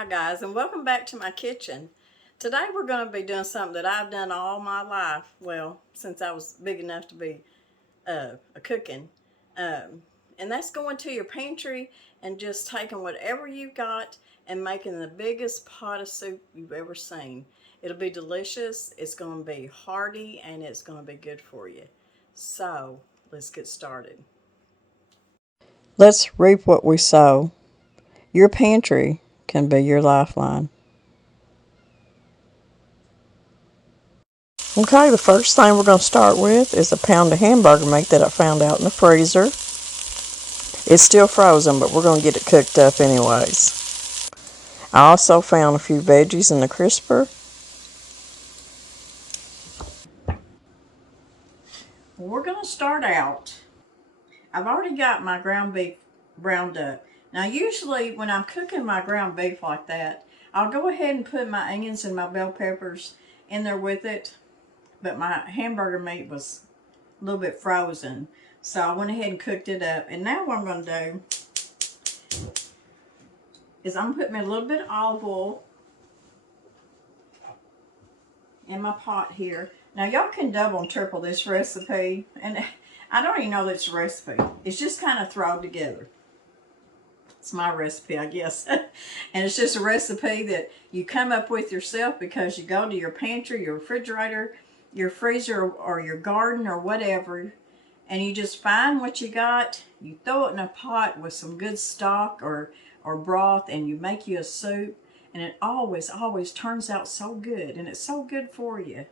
Hi guys, and welcome back to my kitchen. Today we're going to be doing something that I've done all my life, well, since I was big enough to be a cooking. And that's going to your pantry and just taking whatever you've got and making the biggest pot of soup you've ever seen. It'll be delicious, it's going to be hearty, and it's going to be good for you. So, let's get started. Let's reap what we sow. Your pantry can be your lifeline. Okay, the first thing we're going to start with is a pound of hamburger meat that I found out in the freezer. It's still frozen, but we're going to get it cooked up anyways. I also found a few veggies in the crisper. We're going to start out. I've already got my ground beef browned up. Now usually when I'm cooking my ground beef like that, I'll go ahead and put my onions and my bell peppers in there with it. But my hamburger meat was a little bit frozen, so I went ahead and cooked it up. And now what I'm going to do is I'm going to put me a little bit of olive oil in my pot here. Now y'all can double and triple this recipe, and I don't even know that it's a recipe. It's just kind of thrown together. It's my recipe, I guess. And it's just a recipe that you come up with yourself because you go to your pantry, your refrigerator, your freezer, or your garden or whatever, and you just find what you got, you throw it in a pot with some good stock or broth, and you make you a soup, and it always turns out so good, and it's so good for you.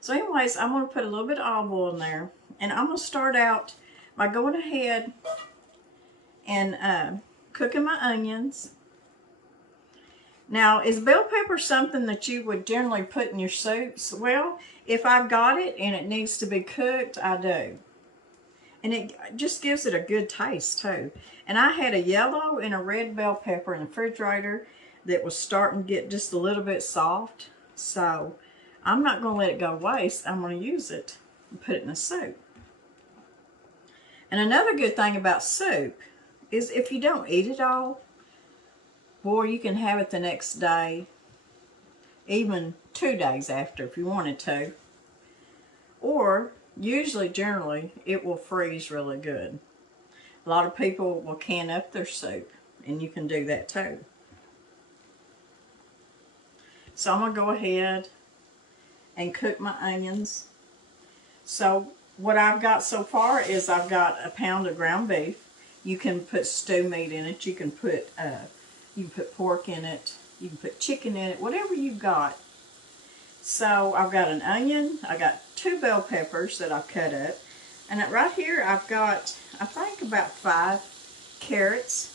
So anyways, I'm going to put a little bit of olive oil in there, and I'm going to start out by going ahead and cooking my onions. Now, is bell pepper something that you would generally put in your soups? Well, if I've got it and it needs to be cooked, I do. And it just gives it a good taste too. And I had a yellow and a red bell pepper in the refrigerator that was starting to get just a little bit soft. So I'm not going to let it go to waste. I'm going to use it and put it in a soup. And another good thing about soup is if you don't eat it all, boy, you can have it the next day, even 2 days after if you wanted to. Or usually, generally, it will freeze really good. A lot of people will can up their soup, and you can do that too. So I'm going to go ahead and cook my onions. So what I've got so far is I've got a pound of ground beef. You can put stew meat in it. You can put pork in it. You can put chicken in it. Whatever you've got. So I've got an onion. I got 2 bell peppers that I've cut up. And right here I've got, I think, about 5 carrots.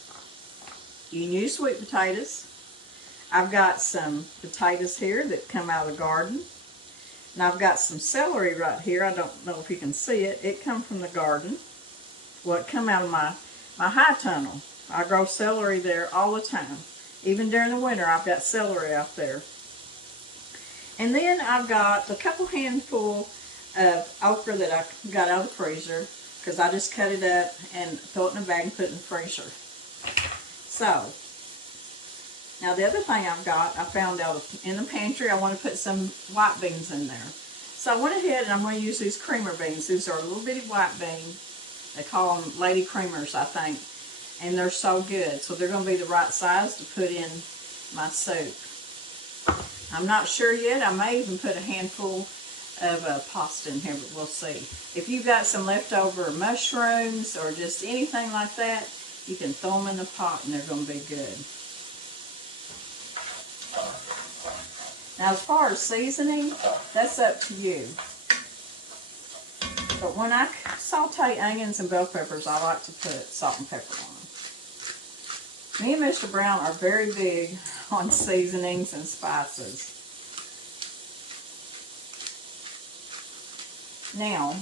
You can use sweet potatoes. I've got some potatoes here that come out of the garden. And I've got some celery right here. I don't know if you can see it. It come from the garden. Well, it come out of my high tunnel. I grow celery there all the time. Even during the winter, I've got celery out there. And then I've got a couple handful of okra that I got out of the freezer, because I just cut it up and throw it in a bag and put it in the freezer. So, now the other thing I've got, I found out in the pantry, I want to put some white beans in there. So I went ahead and I'm going to use these creamer beans. These are little bitty white beans. They call them lady creamers, I think. And they're so good. So they're going to be the right size to put in my soup. I'm not sure yet. I may even put a handful of pasta in here, but we'll see. If you've got some leftover mushrooms or just anything like that, you can throw them in the pot and they're going to be good. Now, as far as seasoning, that's up to you. But when I saute onions and bell peppers, I like to put salt and pepper on them. Me and Mr. Brown are very big on seasonings and spices. Now,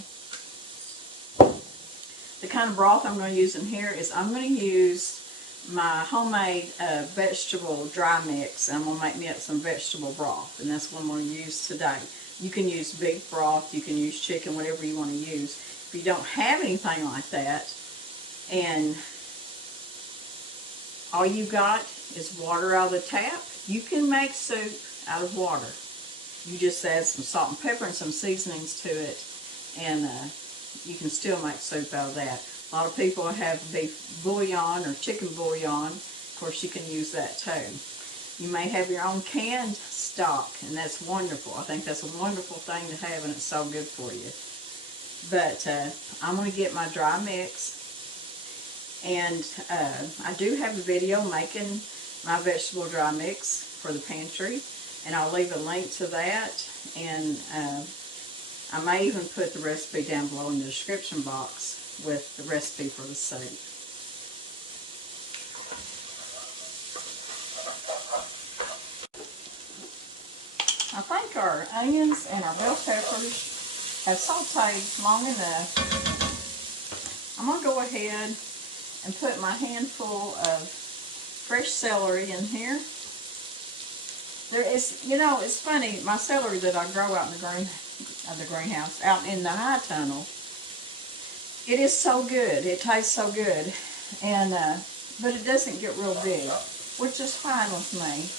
the kind of broth I'm going to use in here is I'm going to use my homemade vegetable dry mix. I'm going to make me up some vegetable broth, and that's what I'm going to use today. You can use beef broth, you can use chicken, whatever you want to use. If you don't have anything like that, and all you got is water out of the tap, You can make soup out of water. You just add some salt and pepper and some seasonings to it, and you can still make soup out of that. A lot of people have beef bouillon or chicken bouillon. Of course, you can use that too. You may have your own canned stock, and that's wonderful. I think that's a wonderful thing to have, and it's so good for you. But I'm going to get my dry mix, and I do have a video making my vegetable dry mix for the pantry, and I'll leave a link to that, and I may even put the recipe down below in the description box with the recipe for the soup. I think our onions and our bell peppers have sauteed long enough. I'm going to go ahead and put my handful of fresh celery in here. There is, you know, it's funny, my celery that I grow out in the greenhouse, out in the high tunnel, it is so good. It tastes so good, and but it doesn't get real big, which is fine with me.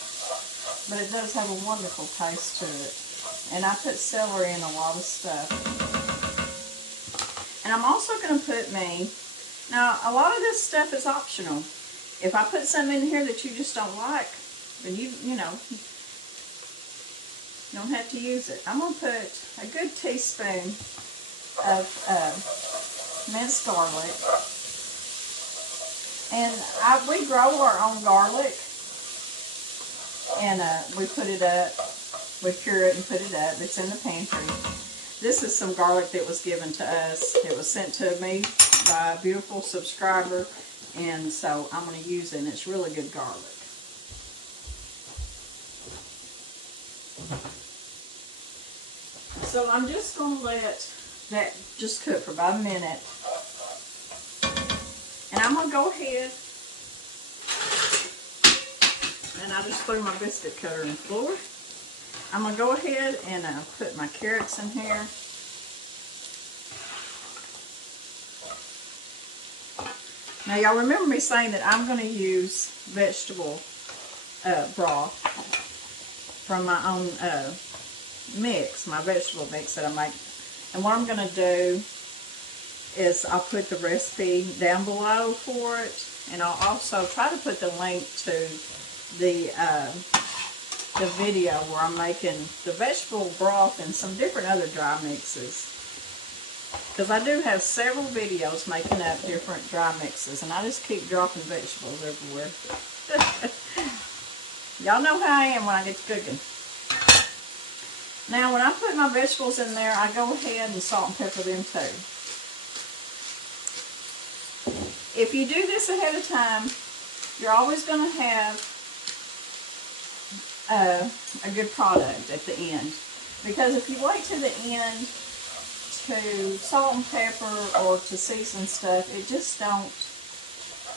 But it does have a wonderful taste to it. And I put celery in a lot of stuff. And I'm also going to put now a lot of this stuff is optional. If I put some in here that you just don't like, then you know, you don't have to use it. I'm going to put a good teaspoon of minced garlic. And we grow our own garlic. And we put it up, we cure it and put it up. It's in the pantry. This is some garlic that was given to us. It was sent to me by a beautiful subscriber, and so I'm going to use it, and it's really good garlic. So I'm just going to let that just cook for about a minute. And I'm going to go ahead, and I just threw my biscuit cutter on the floor. I'm going to go ahead and put my carrots in here. Now y'all remember me saying that I'm going to use vegetable broth from my own mix, my vegetable mix that I make. And what I'm going to do is I'll put the recipe down below for it, and I'll also try to put the link to the video where I'm making the vegetable broth and some different other dry mixes. Because I do have several videos making up different dry mixes, and I just keep dropping vegetables everywhere. Y'all know how I am when I get to cooking. Now when I put my vegetables in there, I go ahead and salt and pepper them too. If you do this ahead of time, you're always going to have a good product at the end. Because if you wait to the end to salt and pepper or to season stuff, it just don't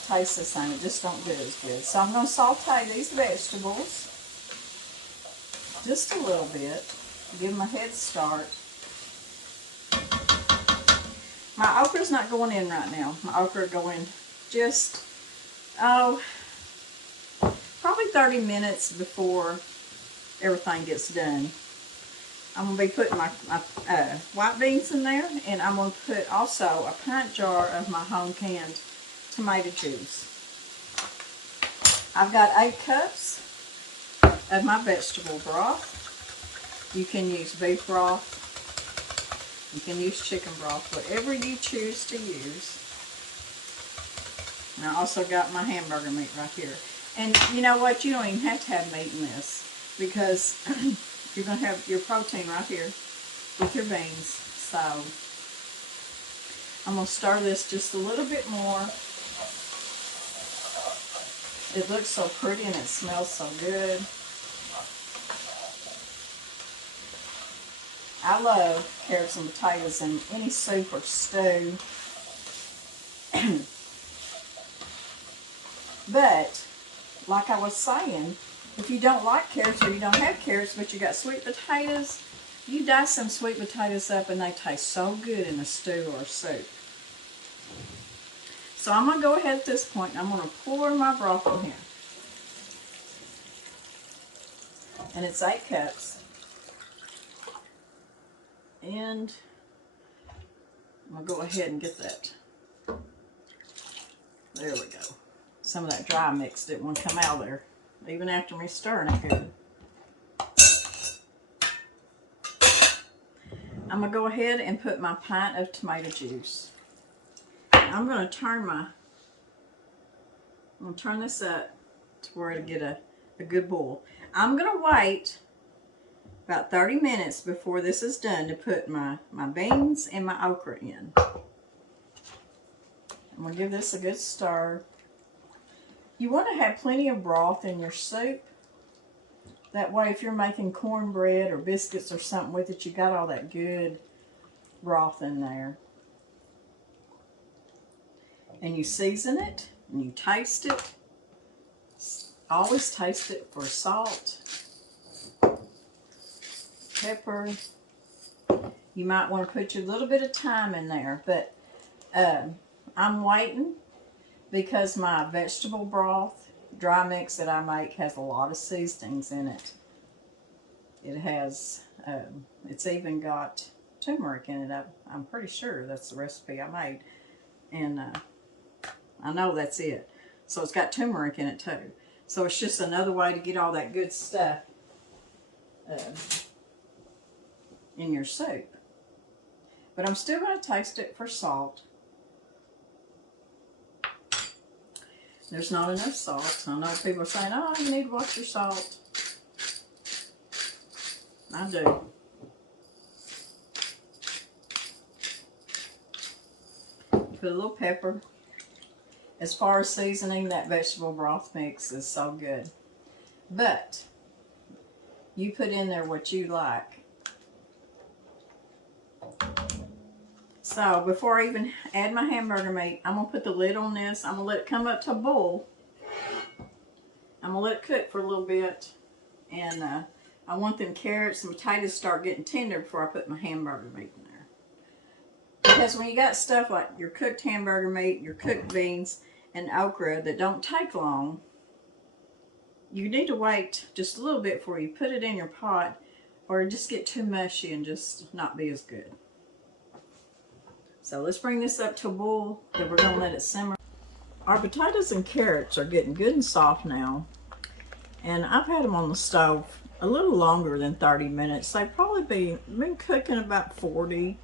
taste the same. It just don't do as good. So I'm going to saute these vegetables just a little bit. Give them a head start. My okra's not going in right now. My okra going just, probably 30 minutes before everything gets done. I'm going to be putting my white beans in there, and I'm going to put also a pint jar of my home canned tomato juice. I've got 8 cups of my vegetable broth. You can use beef broth. You can use chicken broth, whatever you choose to use. And I also got my hamburger meat right here. And you know what? You don't even have to have meat in this, because you're going to have your protein right here with your beans. So I'm going to stir this just a little bit more. It looks so pretty and it smells so good. I love carrots and potatoes in any soup or stew. But, like I was saying, if you don't like carrots or you don't have carrots but you got sweet potatoes, you dice some sweet potatoes up and they taste so good in a stew or a soup. So I'm going to go ahead at this point and I'm going to pour my broth in here. and it's 8 cups. And I'll go ahead and get that. There we go. Some of that dry mix didn't want to come out of there, even after me stirring it good. I'm going to go ahead and put my pint of tomato juice. I'm going to turn this up to where it'll get a good boil. I'm going to wait about 30 minutes before this is done to put my beans and my okra in. I'm going to give this a good stir. You want to have plenty of broth in your soup. That way, if you're making cornbread or biscuits or something with it, you got all that good broth in there. And you season it, and you taste it. Always taste it for salt, pepper. You might want to put a little bit of thyme in there, but I'm waiting because my vegetable broth dry mix that I make has a lot of seasonings in it. It has, it's even got turmeric in it. I'm pretty sure that's the recipe I made. And I know that's it. So it's got turmeric in it too. So it's just another way to get all that good stuff in your soup. But I'm still going to taste it for salt. There's not enough salt. I know people are saying, oh, you need to watch your salt. I do. Put a little pepper. As far as seasoning, that vegetable broth mix is so good. But you put in there what you like. So before I even add my hamburger meat, I'm going to put the lid on this. I'm going to let it come up to a boil. I'm going to let it cook for a little bit. And I want them carrots and potatoes to start getting tender before I put my hamburger meat in there. Because when you got stuff like your cooked hamburger meat, your cooked beans, and okra that don't take long, you need to wait just a little bit before you put it in your pot, or it just get too mushy and just not be as good. So let's bring this up to a boil, then we're going to let it simmer. Our potatoes and carrots are getting good and soft now, and I've had them on the stove a little longer than 30 minutes. They've probably been cooking about 40.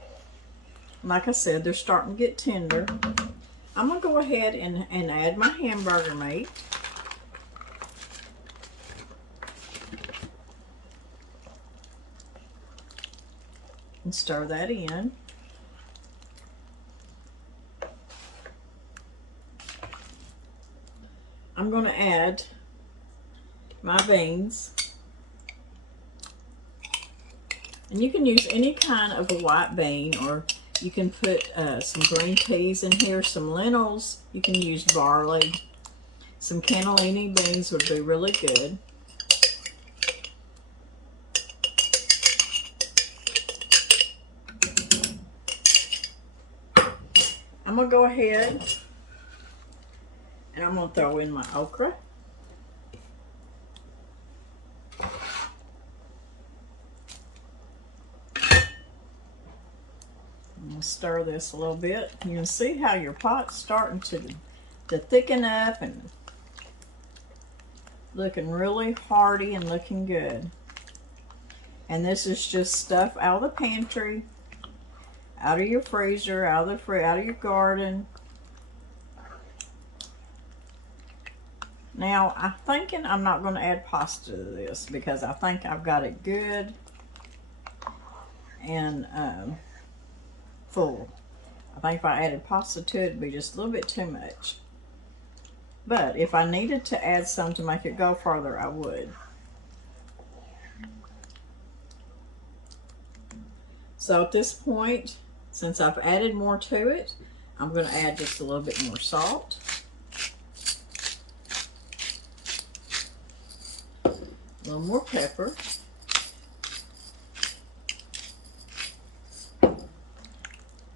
Like I said, they're starting to get tender. I'm going to go ahead and add my hamburger meat. And stir that in. I'm going to add my beans. And you can use any kind of a white bean, or you can put some green peas in here, some lentils. You can use barley. Some cannellini beans would be really good. I'm going to go ahead and I'm going to throw in my okra. I'm going to stir this a little bit. You can see how your pot's starting to thicken up and looking really hearty and looking good. And this is just stuff out of the pantry, out of your freezer, out of your garden. Now, I'm thinking I'm not going to add pasta to this because I think I've got it good and full. I think if I added pasta to it, it'd be just a little bit too much. But if I needed to add some to make it go further, I would. So at this point, since I've added more to it, I'm going to add just a little bit more salt. A little more pepper.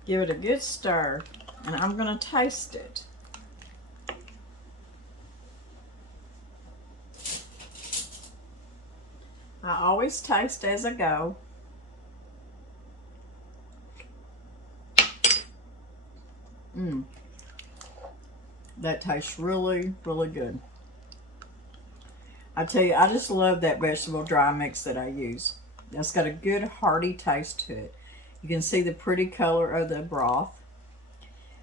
Give it a good stir, and I'm going to taste it. I always taste as I go. That tastes really, really good. I tell you, I just love that vegetable dry mix that I use. It's got a good hearty taste to it. You can see the pretty color of the broth.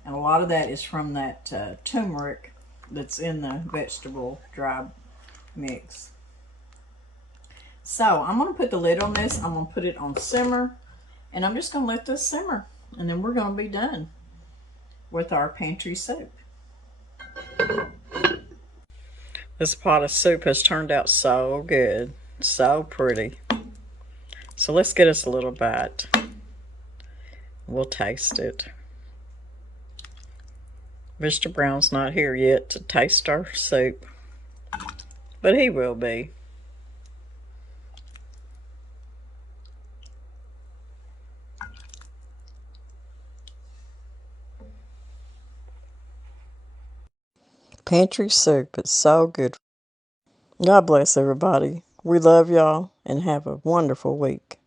And a lot of that is from that turmeric that's in the vegetable dry mix. So I'm going to put the lid on this. I'm going to put it on simmer. And I'm just going to let this simmer. And then we're going to be done with our pantry soup. This pot of soup has turned out so good. So pretty. So let's get us a little bite. We'll taste it. Mr. Brown's not here yet to taste our soup, but he will be. Pantry soup is so good. God bless everybody. We love y'all and have a wonderful week.